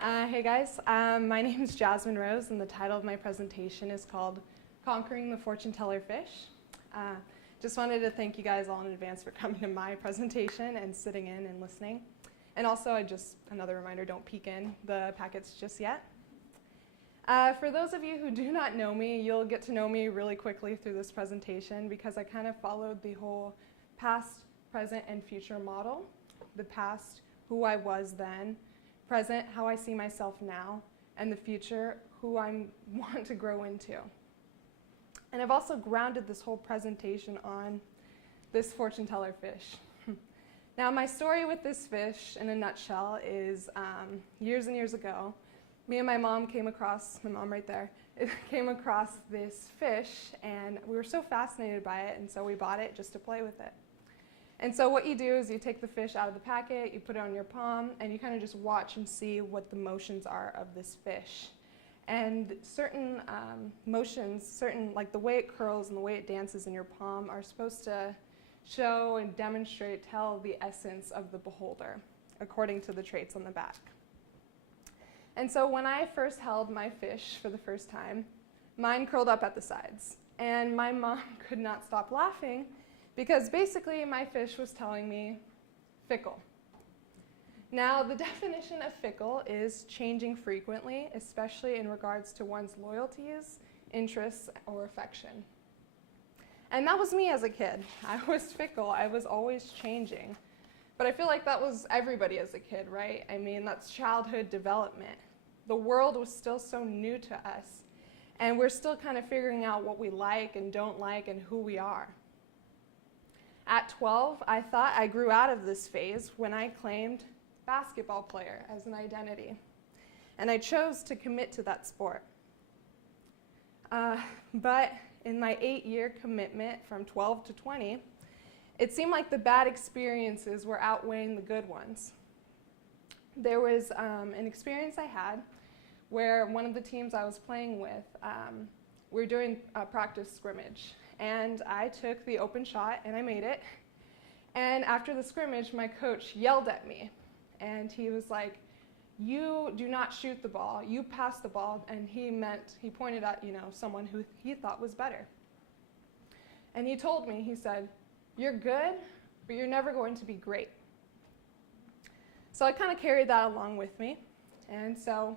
Hey guys, my name is Jazmin Rose and the title of my presentation is called Conquering the Fortune Teller Fish. Just wanted to thank you guys all in advance for coming to my presentation and sitting in and listening. And also, another reminder, don't peek in the packets just yet. For those of you who do not know me, you'll get to know me really quickly through this presentation because I kind of followed the whole past, present, and future model. The past, who I was then, present, how I see myself now, and the future, who I want to grow into. And I've also grounded this whole presentation on this fortune teller fish. Now, my story with this fish, in a nutshell, is years and years ago, me and my mom came across, my mom right there, came across this fish, and we were so fascinated by it, and so we bought it just to play with it. And so what you do is you take the fish out of the packet, you put it on your palm, and you kind of just watch and see what the motions are of this fish. And certain motions, like the way it curls and the way it dances in your palm are supposed to show and demonstrate, tell the essence of the beholder, according to the traits on the back. And so when I first held my fish for the first time, mine curled up at the sides. And my mom could not stop laughing because basically my fish was telling me fickle. Now, the definition of fickle is changing frequently, especially in regards to one's loyalties, interests, or affection. And that was me as a kid. I was fickle. I was always changing. But I feel like that was everybody as a kid, right? I mean, that's childhood development. The world was still so new to us, and we're still kind of figuring out what we like and don't like and who we are. At 12, I thought I grew out of this phase when I claimed basketball player as an identity, and I chose to commit to that sport. But in my 8-year commitment from 12 to 20, it seemed like the bad experiences were outweighing the good ones. There was an experience I had where one of the teams I was playing with, we were doing a practice scrimmage, and I took the open shot and I made it. And after the scrimmage, my coach yelled at me, and he was like, "You do not shoot the ball, you pass the ball," and he pointed at, someone who he thought was better. And he told me, he said, "You're good, but you're never going to be great." So I kind of carried that along with me. And so,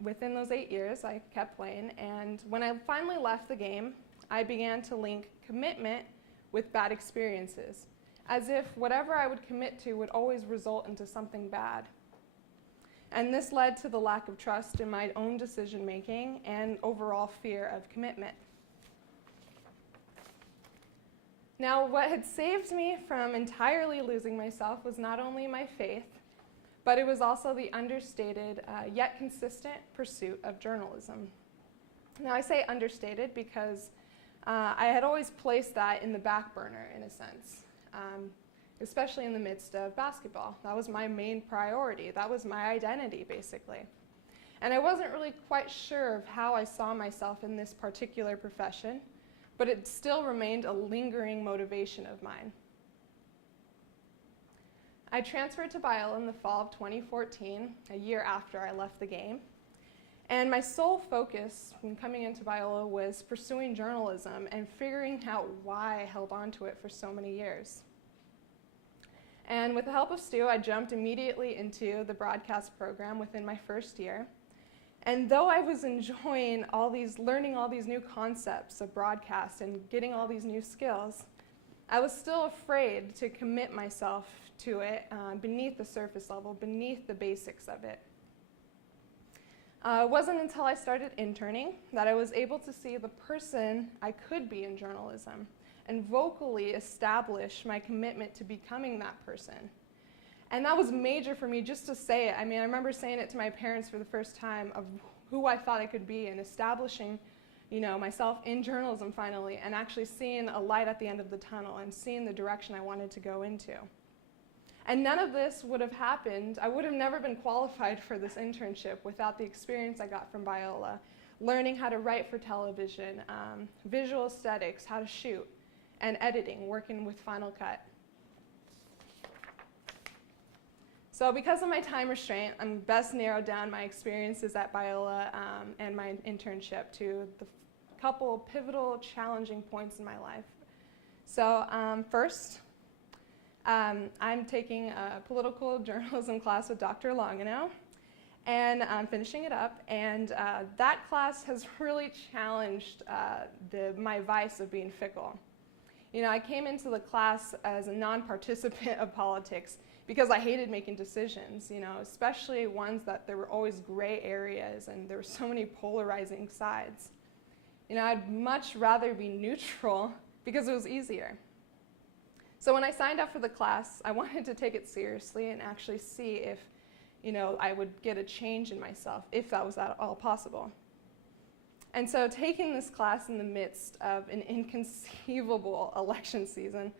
within those 8 years, I kept playing. And when I finally left the game, I began to link commitment with bad experiences, as if whatever I would commit to would always result into something bad. And this led to the lack of trust in my own decision-making and overall fear of commitment. Now, what had saved me from entirely losing myself was not only my faith, but it was also the understated yet consistent pursuit of journalism. Now, I say understated because I had always placed that in the back burner, in a sense, especially in the midst of basketball. That was my main priority. That was my identity, basically. And I wasn't really quite sure of how I saw myself in this particular profession, but it still remained a lingering motivation of mine. I transferred to Biola in the fall of 2014, a year after I left the game. And my sole focus when coming into Biola was pursuing journalism and figuring out why I held on to it for so many years. And with the help of Stu, I jumped immediately into the broadcast program within my first year. And though I was enjoying learning all these new concepts of broadcast and getting all these new skills, I was still afraid to commit myself to it beneath the surface level, beneath the basics of it. It wasn't until I started interning that I was able to see the person I could be in journalism and vocally establish my commitment to becoming that person. And that was major for me just to say it. I mean, I remember saying it to my parents for the first time of who I thought I could be and establishing, myself in journalism finally and actually seeing a light at the end of the tunnel and seeing the direction I wanted to go into. And none of this would have happened. I would have never been qualified for this internship without the experience I got from Biola, learning how to write for television, visual aesthetics, how to shoot, and editing, working with Final Cut. So because of my time restraint, I'm best narrowed down my experiences at Biola and my internship to the couple pivotal, challenging points in my life. So first, I'm taking a political journalism class with Dr. Longino, and I'm finishing it up, and that class has really challenged my vice of being fickle. You know, I came into the class as a non-participant of politics because I hated making decisions, you know, especially ones that there were always gray areas and there were so many polarizing sides. You know, I'd much rather be neutral because it was easier. So when I signed up for the class, I wanted to take it seriously and actually see if, you know, I would get a change in myself, if that was at all possible. And so taking this class in the midst of an inconceivable election season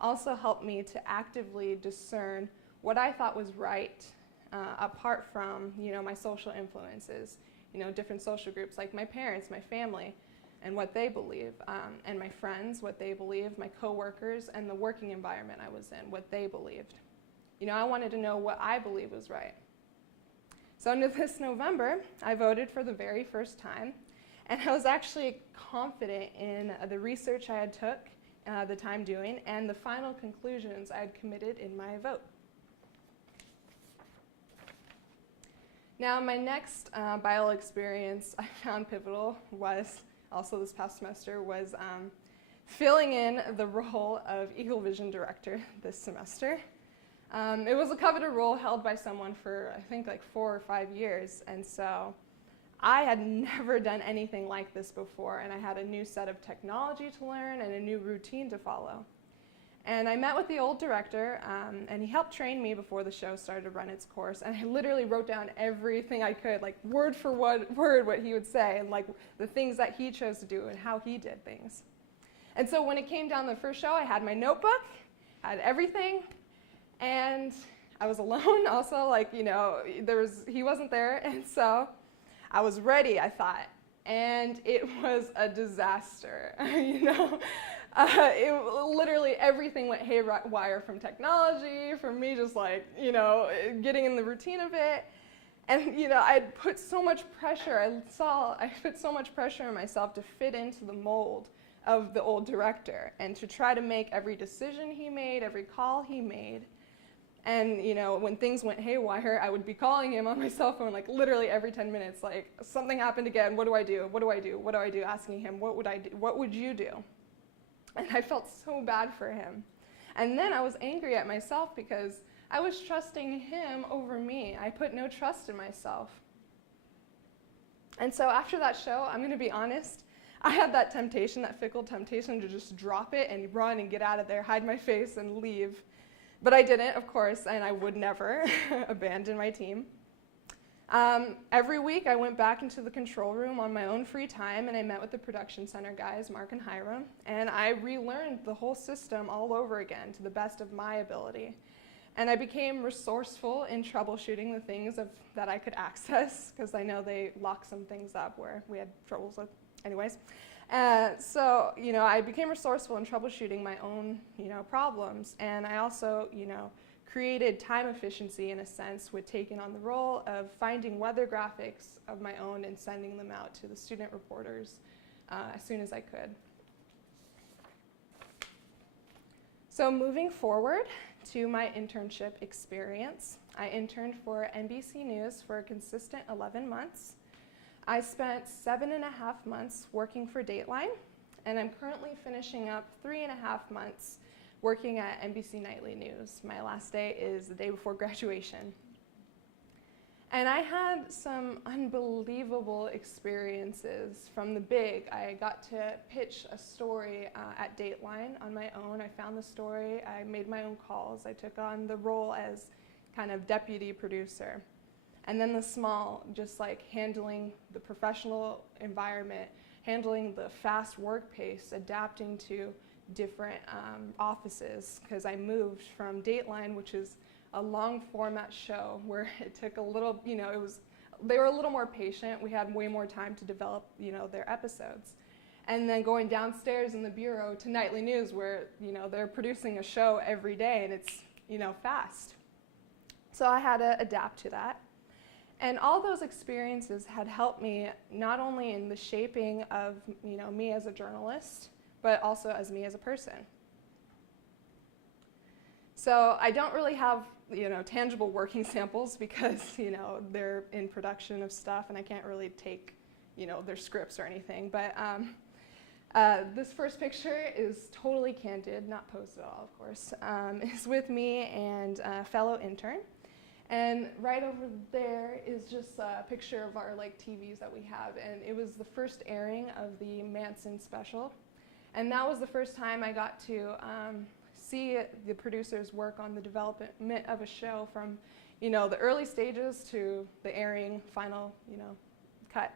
also helped me to actively discern what I thought was right, apart from, you know, my social influences, you know, different social groups like my parents, my family, and what they believe, and my friends, what they believe, my coworkers, and the working environment I was in, what they believed. You know, I wanted to know what I believe was right. So this November, I voted for the very first time, and I was actually confident in the research I had took the time doing and the final conclusions I had committed in my vote. Now, my next Biola experience I found pivotal was, also this past semester, was filling in the role of Eagle Vision Director this semester. It was a coveted role held by someone for, I think, like 4 or 5 years, and so I had never done anything like this before, and I had a new set of technology to learn and a new routine to follow. And I met with the old director, and he helped train me before the show started to run its course, and I literally wrote down everything I could, like word for word what he would say, and like the things that he chose to do and how he did things. And so when it came down to the first show, I had my notebook, had everything, and I was alone also, like, you know, he wasn't there, and so I was ready, I thought, and it was a disaster, you know. Literally everything went haywire, from technology, from me just like, you know, getting in the routine of it. And, you know, I put so much pressure, I put so much pressure on myself to fit into the mold of the old director and to try to make every decision he made, every call he made. And, you know, when things went haywire, I would be calling him on my cell phone, like, literally every 10 minutes, like, something happened again, what do I do, what do I do, what do I do, asking him, what would I do, what would you do? And I felt so bad for him. And then I was angry at myself because I was trusting him over me. I put no trust in myself. And so after that show, I'm going to be honest, I had that temptation, that fickle temptation to just drop it and run and get out of there, hide my face and leave. But I didn't, of course, and I would never abandon my team. Every week I went back into the control room on my own free time and I met with the production center guys, Mark and Hiram, and I relearned the whole system all over again to the best of my ability. And I became resourceful in troubleshooting the things that I could access, because I know they locked some things up where we had troubles with. Anyways, so, you know, I became resourceful in troubleshooting my own, you know, problems, and I also, you know, created time efficiency in a sense with taking on the role of finding weather graphics of my own and sending them out to the student reporters as soon as I could. So moving forward to my internship experience, I interned for NBC News for a consistent 11 months. I spent 7.5 months working for Dateline, and I'm currently finishing up 3.5 months working at NBC Nightly News. My last day is the day before graduation. And I had some unbelievable experiences from the big. I got to pitch a story at Dateline on my own. I found the story, I made my own calls. I took on the role as kind of deputy producer. And then the small, just like handling the professional environment, handling the fast work pace, adapting to different offices, because I moved from Dateline, which is a long format show where it took a little, you know, they were a little more patient. We had way more time to develop, you know, their episodes. And then going downstairs in the bureau to Nightly News where, you know, they're producing a show every day and it's, you know, fast. So I had to adapt to that. And all those experiences had helped me not only in the shaping of me as a journalist, but also as me as a person. So I don't really have tangible working samples because they're in production of stuff and I can't really take their scripts or anything. But this first picture is totally candid, not posed at all, of course. It's with me and a fellow intern. And right over there is just a picture of our TVs that we have, and it was the first airing of the Manson special. And that was the first time I got to see the producers work on the development of a show from the early stages to the airing final cut.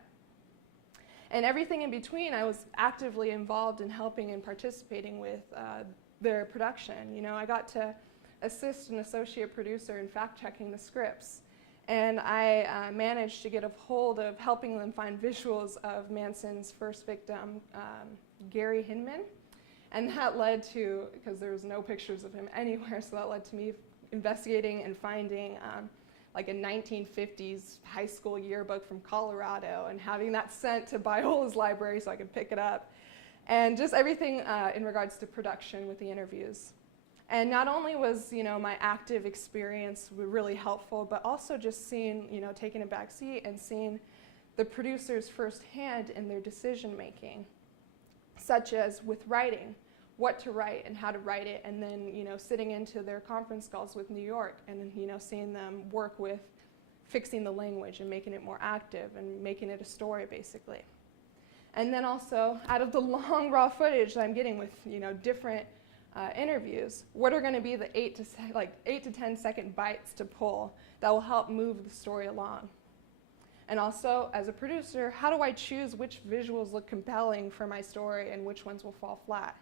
And everything in between, I was actively involved in helping and participating with their production. I got to assist an associate producer in fact-checking the scripts. And I managed to get a hold of helping them find visuals of Manson's first victim, Gary Hinman. And that led to, because there was no pictures of him anywhere, so that led to me investigating and finding a 1950s high school yearbook from Colorado and having that sent to Biola's library so I could pick it up. And just everything in regards to production with the interviews. And not only was my active experience really helpful, but also just seeing, taking a back seat and seeing the producers firsthand in their decision making, such as with writing, what to write and how to write it, and then sitting into their conference calls with New York and seeing them work with fixing the language and making it more active and making it a story basically. And then also out of the long raw footage that I'm getting with different interviews, what are going to be the 8 to 10 second bites to pull that will help move the story along? And also, as a producer, how do I choose which visuals look compelling for my story and which ones will fall flat?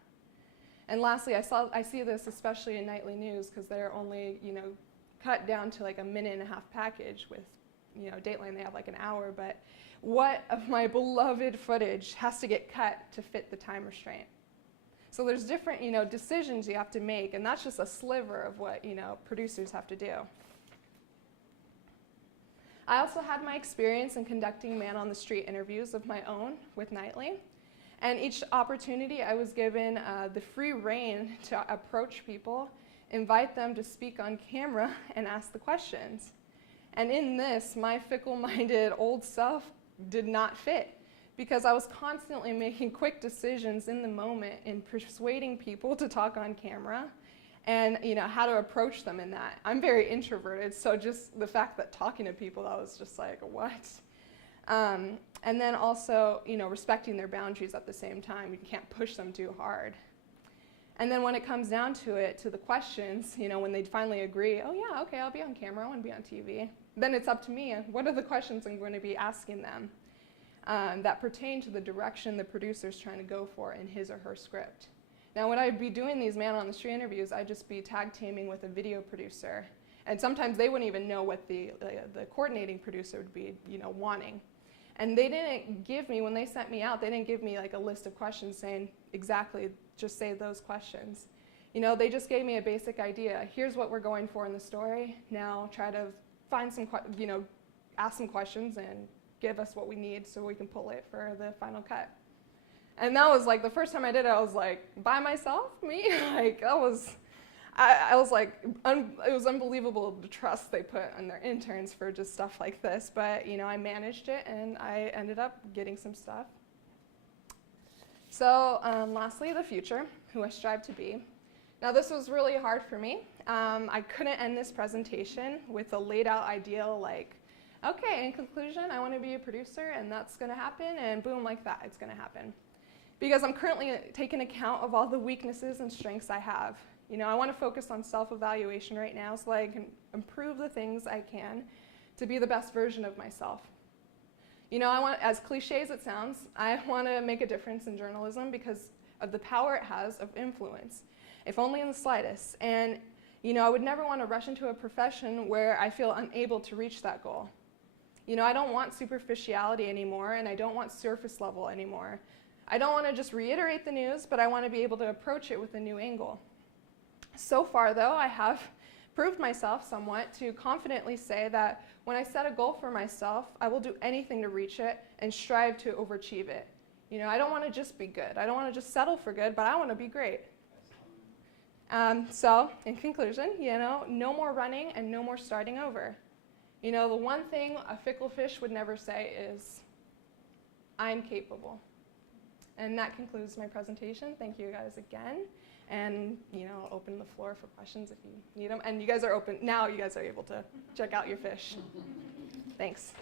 And lastly, I see this especially in nightly news because they're only cut down to a minute-and-a-half package. With Dateline, they have an hour. But what of my beloved footage has to get cut to fit the time restraint? So there's different, decisions you have to make, and that's just a sliver of what, producers have to do. I also had my experience in conducting man-on-the-street interviews of my own with Nightly, and each opportunity I was given the free rein to approach people, invite them to speak on camera, and ask the questions. And in this, my fickle-minded old self did not fit, because I was constantly making quick decisions in the moment in persuading people to talk on camera and how to approach them in that. I'm very introverted, so just the fact that talking to people, I was just like, what? And then also, respecting their boundaries at the same time. You can't push them too hard. And then when it comes down to it, to the questions, when they finally agree, oh yeah, okay, I'll be on camera, I want to be on TV. Then it's up to me. What are the questions I'm going to be asking them? That pertain to the direction the producer's trying to go for in his or her script. Now, when I'd be doing these man-on-the-street interviews, I'd just be tag-teaming with a video producer. And sometimes they wouldn't even know what the coordinating producer would be, wanting. And they didn't give me, when they sent me out, they didn't give me a list of questions saying exactly, just say those questions. They just gave me a basic idea. Here's what we're going for in the story. Now try to find some, ask some questions and give us what we need so we can pull it for the final cut. And that was the first time I did it, I was by myself, me? It was unbelievable the trust they put in their interns for just stuff like this. But, I managed it and I ended up getting some stuff. So lastly, the future, who I strive to be. Now this was really hard for me. I couldn't end this presentation with a laid out ideal okay, in conclusion, I want to be a producer and that's going to happen, and boom, like that, it's going to happen. Because I'm currently taking account of all the weaknesses and strengths I have. I want to focus on self-evaluation right now so that I can improve the things I can to be the best version of myself. I want, as cliche as it sounds, I want to make a difference in journalism because of the power it has of influence, if only in the slightest. And, I would never want to rush into a profession where I feel unable to reach that goal. I don't want superficiality anymore, and I don't want surface level anymore. I don't want to just reiterate the news, but I want to be able to approach it with a new angle. So far, though, I have proved myself somewhat to confidently say that when I set a goal for myself, I will do anything to reach it and strive to overachieve it. You know, I don't want to just be good. I don't want to just settle for good, but I want to be great. So, in conclusion, you know, no more running and no more starting over. You know, the one thing a fickle fish would never say is, I'm capable. And that concludes my presentation. Thank you guys again. And, you know, I'll open the floor for questions if you need them. And you guys are open. Now you guys are able to check out your fish. Thanks.